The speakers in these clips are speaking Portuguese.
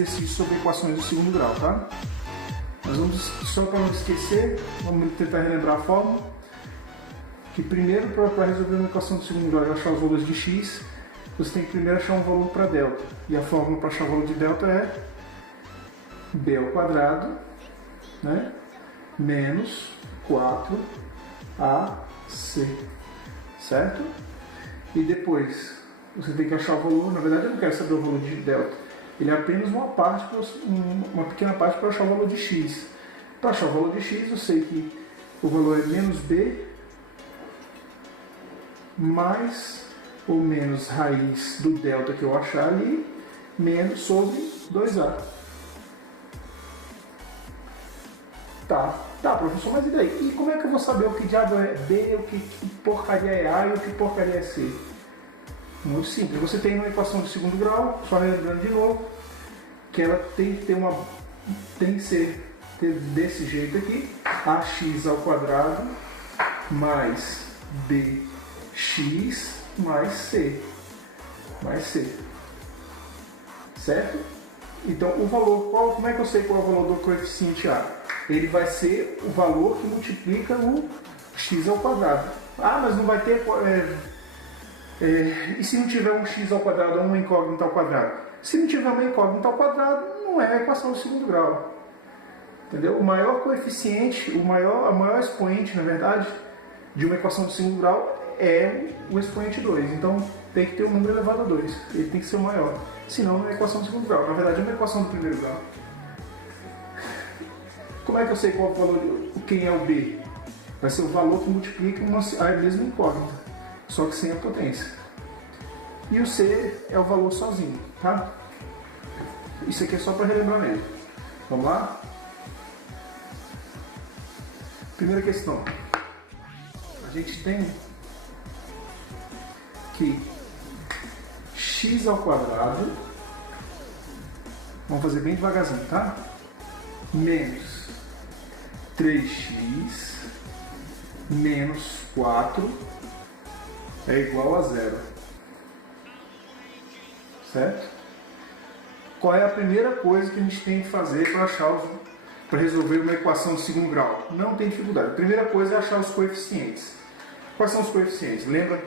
exercício sobre equações do segundo grau, tá? Nós vamos, só para não esquecer, vamos tentar relembrar a fórmula. Que primeiro, para resolver uma equação do segundo grau e achar os valores de x, você tem que primeiro achar um valor para delta. E a fórmula para achar o valor de delta é b ao quadrado, né, menos 4ac, certo? E depois você tem que achar o valor, na verdade eu não quero saber o valor de delta, ele é apenas uma pequena parte para achar o valor de x. Para achar o valor de x, eu sei que o valor é menos b mais ou menos raiz do delta que eu achar ali, menos sobre 2a. Tá, professor, mas e daí? E como é que eu vou saber o que diabo é b, o que porcaria é a e o que porcaria é c? Muito simples. Você tem uma equação de segundo grau, só lembrando de novo, que ela tem que ter ter desse jeito aqui, ax ao quadrado mais bx mais c. Certo? Então, o valor, como é que eu sei qual é o valor do coeficiente a? Ele vai ser o valor que multiplica o x ao quadrado. Ah, mas não vai ter... e se não tiver um x ao quadrado ou uma incógnita ao quadrado? Se não tiver uma incógnita ao quadrado, não é a equação do segundo grau. Entendeu? O maior coeficiente, a maior expoente, na verdade, de uma equação do segundo grau é o expoente 2. Então, tem que ter um número elevado a 2. Ele tem que ser o maior. Senão, não é equação do segundo grau. Na verdade, é uma equação do primeiro grau. Como é que eu sei qual é o valor, quem é o b? Vai ser o valor que multiplica a mesma incógnita, só que sem a potência. E o c é o valor sozinho, tá? Isso aqui é só para relembrar mesmo. Vamos lá? Primeira questão. A gente tem que x ao quadrado, vamos fazer bem devagarzinho, tá? Menos 3x menos 4 é igual a 0. Certo? Qual é a primeira coisa que a gente tem que fazer para resolver uma equação de segundo grau? Não tem dificuldade. A primeira coisa é achar os coeficientes. Quais são os coeficientes? Lembra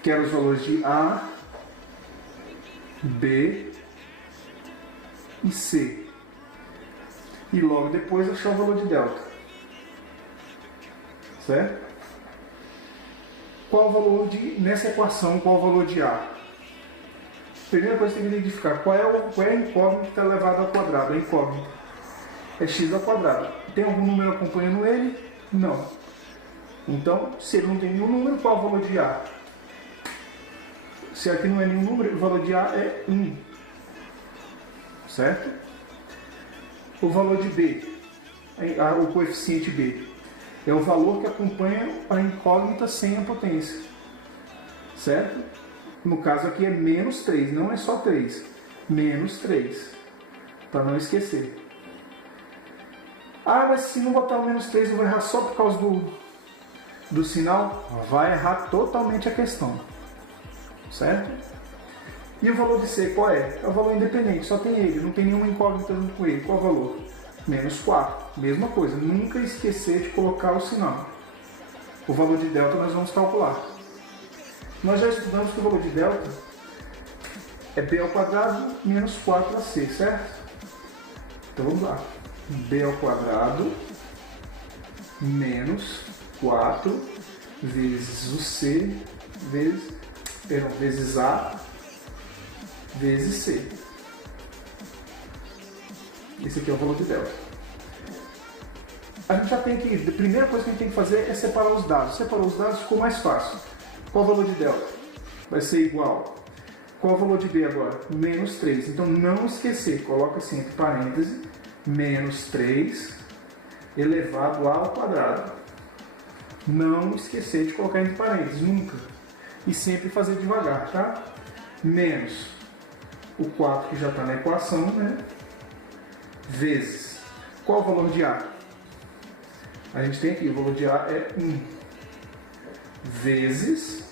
que eram os valores de a, b e c. E logo depois achar o valor de delta. Certo? Qual o valor nessa equação, qual o valor de a? Primeira coisa que tem que identificar, qual é a incógnita que está elevada ao quadrado? A incógnita é x ao quadrado. Tem algum número acompanhando ele? Não. Então, se ele não tem nenhum número, qual é o valor de a? Se aqui não é nenhum número, o valor de a é 1. Certo? O valor de b, o coeficiente b, é o valor que acompanha a incógnita sem a potência. Certo? No caso aqui é menos 3, não é só 3. Menos 3. Para não esquecer. Ah, mas se não botar o menos 3 eu vou errar só por causa do sinal? Vai errar totalmente a questão. Certo? E o valor de c qual é? É o valor independente, só tem ele, não tem nenhuma incógnita junto com ele. Qual é o valor? Menos 4. Mesma coisa, nunca esquecer de colocar o sinal. O valor de delta nós vamos calcular. Nós já estudamos que o valor de delta é b ao quadrado menos 4ac, certo? Então vamos lá. b ao quadrado menos 4 vezes o c vezes a vezes c. Esse aqui é o valor de delta. A gente já tem que, a primeira coisa que a gente tem que fazer é separar os dados. Separou os dados, ficou mais fácil. Qual o valor de delta? Vai ser igual. Qual o valor de b agora? Menos 3. Então não esquecer, coloca assim entre parênteses, menos 3 elevado a ao quadrado. Não esquecer de colocar entre parênteses, nunca. E sempre fazer devagar, tá? Menos o 4 que já está na equação, né? Vezes. Qual o valor de A? A gente tem aqui, o valor de A é 1. Vezes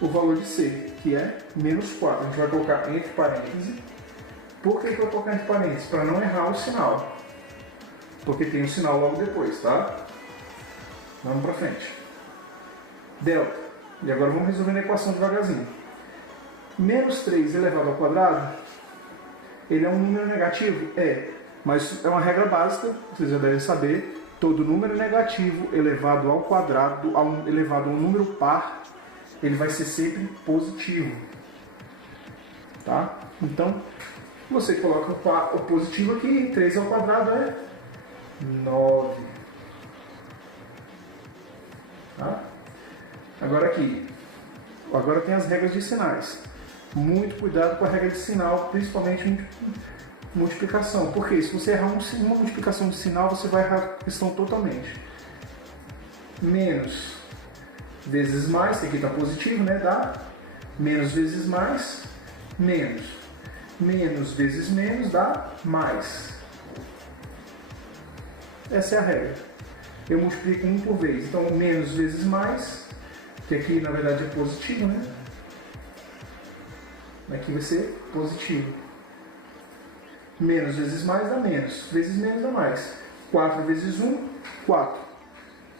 o valor de C, que é menos 4. A gente vai colocar entre parênteses Por que eu vou colocar entre parênteses? Para não errar o sinal. Porque tem um sinal logo depois, tá? Vamos para frente. Delta. E agora vamos resolver a equação devagarzinho. Menos 3 elevado ao quadrado, ele é um número negativo? É. Mas é uma regra básica, vocês já devem saber. Todo número negativo elevado ao quadrado, elevado a um número par, ele vai ser sempre positivo. Tá? Então, você coloca o positivo aqui, 3 ao quadrado é 9. Tá? Agora tem as regras de sinais. Muito cuidado com a regra de sinal, principalmente multiplicação. Porque se você errar uma multiplicação de sinal, você vai errar a questão totalmente. Menos vezes mais, aqui está positivo, né? Dá menos vezes mais, menos. Menos vezes menos dá mais. Essa é a regra. Eu multiplico 1 por vez. Então, menos vezes mais, que aqui na verdade é positivo, né? Aqui vai ser positivo. Menos vezes mais dá menos. Vezes menos dá mais. 4 vezes 1, 4.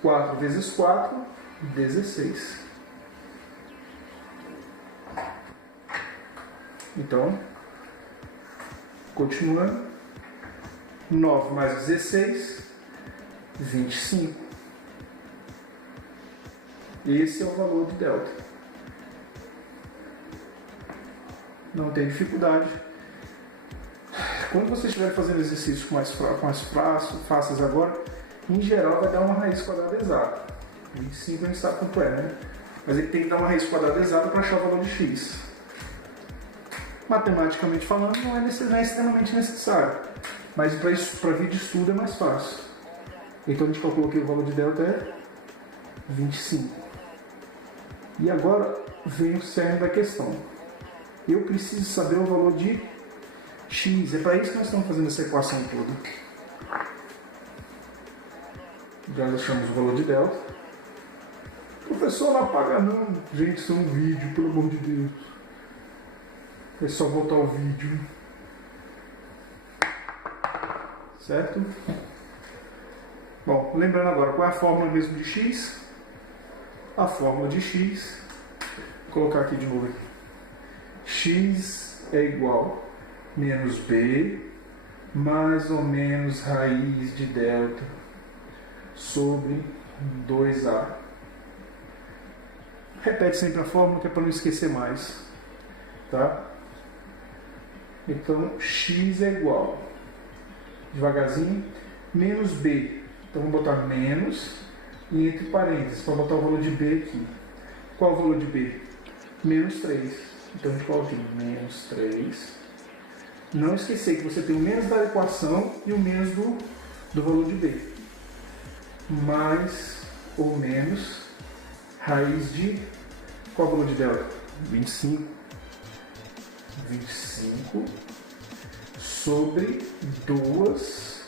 4 vezes 4, 16. Então, continuando. 9 mais 16, 25. Esse é o valor de delta. Não tem dificuldade. Quando você estiver fazendo exercícios mais fáceis agora, em geral vai dar uma raiz quadrada exata. 25 a gente sabe quanto é, né? Mas ele tem que dar uma raiz quadrada exata para achar o valor de x. Matematicamente falando, não é extremamente necessário. Mas para vídeo estudo é mais fácil. Então a gente calculou que o valor de delta é 25. E agora vem o cerne da questão. Eu preciso saber o valor de x. É para isso que nós estamos fazendo essa equação toda. Já achamos o valor de delta. Professor, não apaga não. Gente, isso é um vídeo, pelo amor de Deus. É só voltar o vídeo. Certo? Bom, lembrando agora, qual é a fórmula mesmo de x? A fórmula de x, vou colocar aqui de novo aqui. X é igual a menos b mais ou menos raiz de delta sobre 2a. Repete sempre a fórmula que é para não esquecer mais. Tá? Então, x é igual, devagarzinho, menos b. Então, vamos botar menos e entre parênteses, para botar o valor de b aqui. Qual o valor de b? Menos 3. Então, a gente coloca aqui menos 3. Não esquecer que você tem o menos da equação e o menos do valor de b. Mais ou menos raiz de... Qual o valor de delta? 25. 25 sobre 2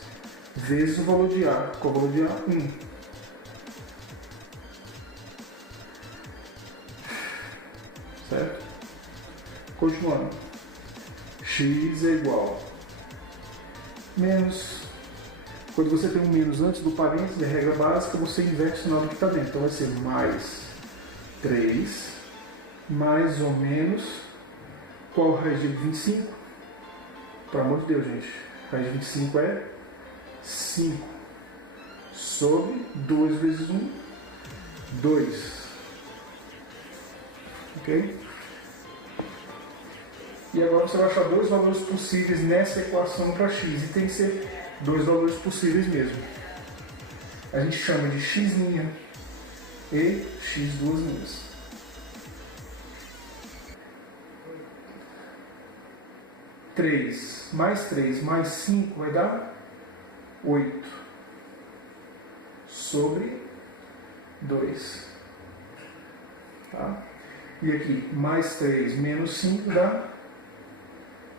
vezes o valor de A. Qual o valor de A? 1. Certo? Continuando. X é igual menos... Quando você tem um menos antes do parênteses, é regra básica, você inverte o sinal do que está dentro. Então vai ser mais 3, mais ou menos... Qual a raiz de 25? Pelo amor de Deus, gente. A raiz de 25 é 5. Sobre 2 vezes 1, 2. Ok? E agora você vai achar dois valores possíveis nessa equação para x. E tem que ser dois valores possíveis mesmo. A gente chama de x' e x duas linhas. 3 mais 5 vai dar 8 sobre 2. Tá? E aqui, mais 3 menos 5 dá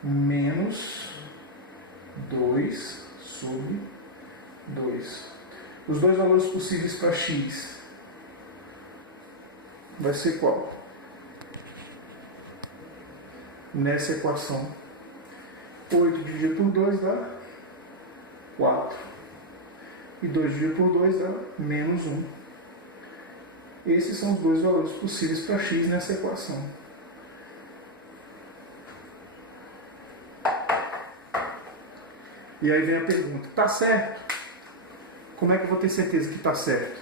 menos 2 sobre 2. Os dois valores possíveis para x vai ser qual? Nessa equação. 8 dividido por 2 dá 4. E 2 dividido por 2 dá menos 1. Esses são os dois valores possíveis para x nessa equação. E aí vem a pergunta, está certo? Como é que eu vou ter certeza que está certo?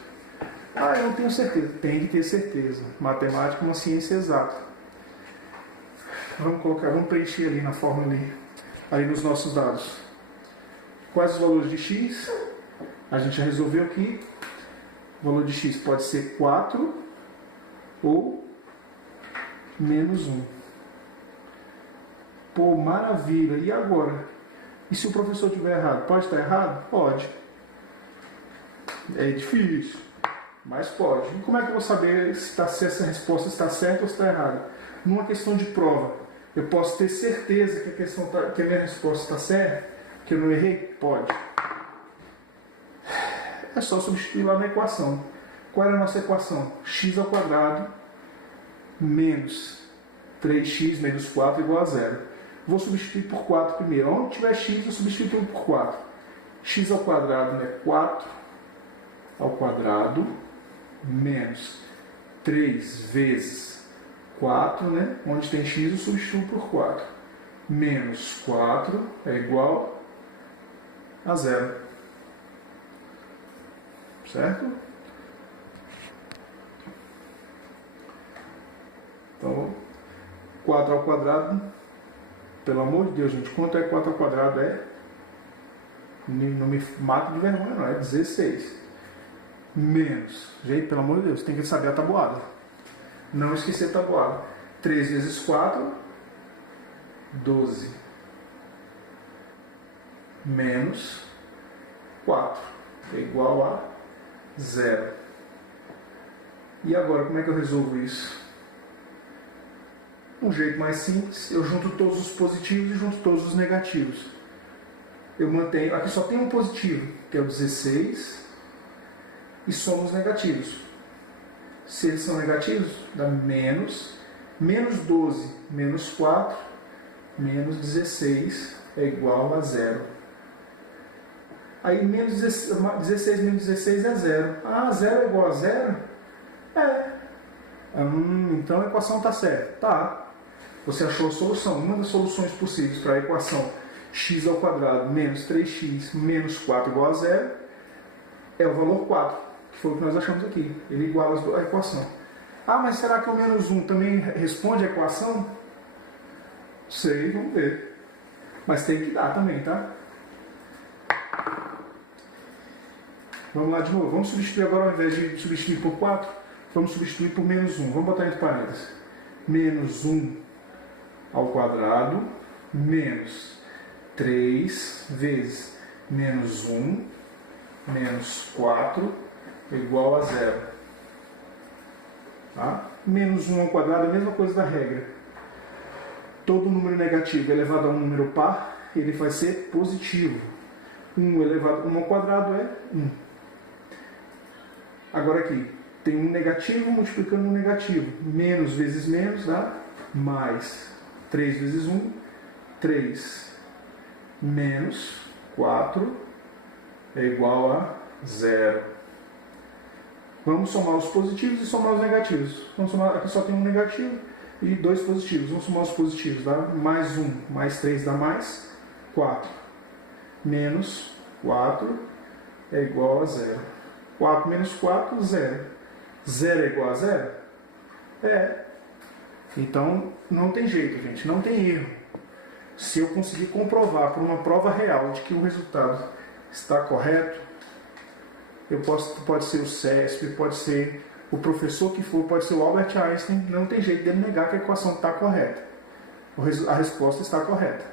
Ah, eu não tenho certeza. Tem que ter certeza. Matemática é uma ciência exata. Vamos preencher ali na fórmula ali nos nossos dados. Quais os valores de x? A gente já resolveu que o valor de x pode ser 4 ou menos 1. Pô, maravilha. E agora? E se o professor estiver errado? Pode estar errado? Pode. É difícil, mas pode. E como é que eu vou saber se essa resposta está certa ou está errada? Numa questão de prova, eu posso ter certeza que a minha resposta está certa, que eu não errei? Pode. É só substituir lá na equação. Qual era a nossa equação? X ao quadrado menos 3x menos 4 igual a 0. Vou substituir por 4 primeiro. Onde tiver x, eu substituo por 4. X ao quadrado é 4 ao quadrado menos 3 vezes 4, né? Onde tem x, eu substituo por 4. Menos 4 é igual a 0. Certo? Então, 4 ao quadrado, pelo amor de Deus, gente, quanto é 4 ao quadrado? Não me mata de vergonha, não, é 16. Menos, gente, pelo amor de Deus, tem que saber a tabuada. Não esquecer a tabuada. 3 vezes 4, 12. Menos 4 é igual a 0. E agora, como é que eu resolvo isso? Um jeito mais simples, eu junto todos os positivos e junto todos os negativos. Eu mantenho, aqui só tem um positivo, que é o 16, e somo os negativos. Se eles são negativos, dá menos 12 menos 4, menos 16 é igual a 0. Aí menos 16 menos 16 é 0. Ah, 0 é igual a 0? É. Então a equação está certa. Tá. Você achou a solução. Uma das soluções possíveis para a equação x ao quadrado menos 3x menos 4 igual a 0 é o valor 4, que foi o que nós achamos aqui. Ele iguala a equação. Ah, mas será que o menos 1 também responde a equação? Sei, vamos ver. Mas tem que dar também, tá? Vamos lá de novo. Vamos substituir agora, ao invés de substituir por 4, vamos substituir por menos 1. Vamos botar entre parênteses. Menos 1 ao quadrado menos 3 vezes menos 1 menos 4 é igual a 0. Tá? Menos 1 ao quadrado é a mesma coisa da regra. Todo número negativo elevado a um número par, ele vai ser positivo. 1 elevado a 1 ao quadrado é 1. Agora aqui, tem um negativo multiplicando um negativo. Menos vezes menos dá mais. 3 vezes 1, 3. Menos 4 é igual a 0. Vamos somar os positivos e somar os negativos. Vamos somar, aqui só tem um negativo e 2 positivos. Vamos somar os positivos. Dá mais 1, mais 3 dá mais 4. Menos 4 é igual a 0. 4 menos 4, 0. 0 é igual a 0? É. Então, não tem jeito, gente. Não tem erro. Se eu conseguir comprovar por uma prova real de que o resultado está correto, pode ser o CESP, pode ser o professor que for, pode ser o Albert Einstein, não tem jeito dele negar que a equação está correta. A resposta está correta.